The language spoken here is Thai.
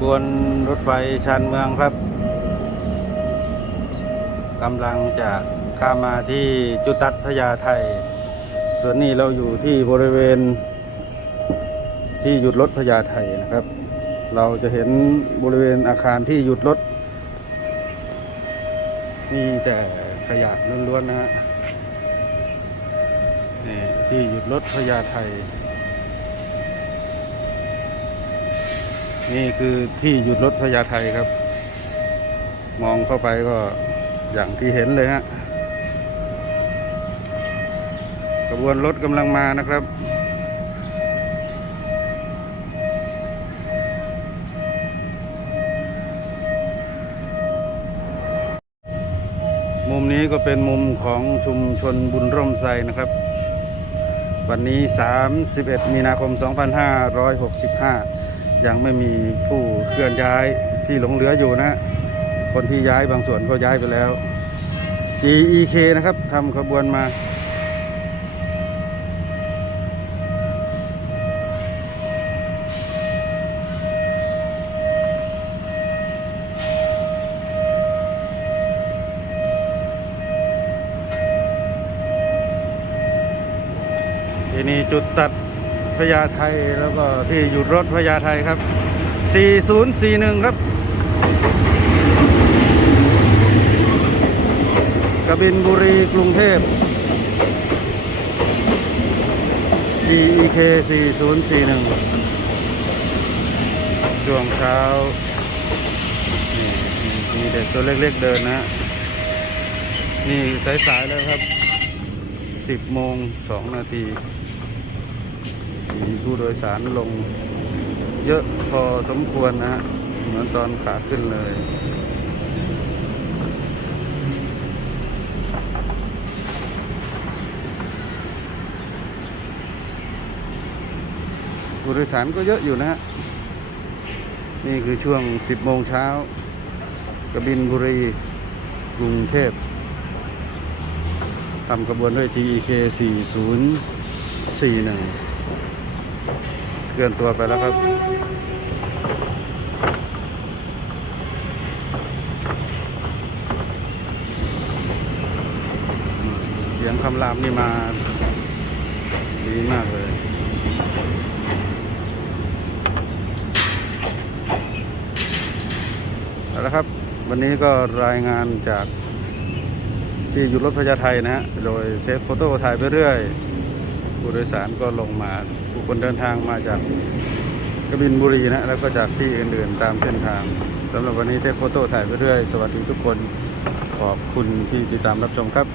บวนรถไฟชานเมืองครับกำลังจะข้ามมาที่จุดตัดพญาไทส่วนนี้เราอยู่ที่บริเวณ ที่หยุดรถพญาไทนะครับ เราจะเห็นบริเวณอาคารที่หยุดรถมีแต่ขยะล้วนๆนะฮะนี่ที่หยุดรถพญาไท นี่คือที่หยุดรถพญาไทครับ มองเข้าไปก็อย่างที่เห็นเลยฮะขบวนรถกำลังมานะครับ มุมนี้ก็เป็นมุมของชุมชนบุญร่มไทรนะครับ วันนี้ 31 มีนาคม 2565 ยังไม่มีผู้เคลื่อนย้ายที่หลงเหลืออยู่นะ คนที่ย้ายบางส่วนก็ย้ายไปแล้ว GEK นะครับทำขบวนมาที่นี่จุดตัด พญาไทแล้วก็ที่หยุดรถพญาไทครับ 4041 ครับกบินบุรีกรุงเทพ DEK 4041 ช่วงเช้านี่มีมีเด็กตัวเล็กๆเดินนะฮะ นี่สายๆแล้วครับ 10โมง2นาที มีผู้โดยสารลงเยอะพอสมควรนะฮะ เหมือนตอนขาขึ้นเลยผู้โดยสารก็เยอะอยู่นะฮะ นี่คือช่วง 10 โมงเช้ากบินบุรี กรุงเทพทำกระบวนด้วย TEK 4041 เคลื่อนตัวไปแล้วครับ เสียงคำรามนี่มาดีมากเลยเอาละครับ วันนี้ก็รายงานจากที่อยู่รถพญาไทนะฮะ โดยเทปโฟโต้ถ่ายไปเรื่อย ผู้โดยสารก็ลงมาผู้คนเดินทางมาจากกบินบุรีนะแล้วก็จากที่อื่นๆตามเส้นทางสำหรับวันนี้เทปโฟโต้ถ่ายไปเรื่อย สวัสดีทุกคนขอบคุณที่ติดตามรับชมครับ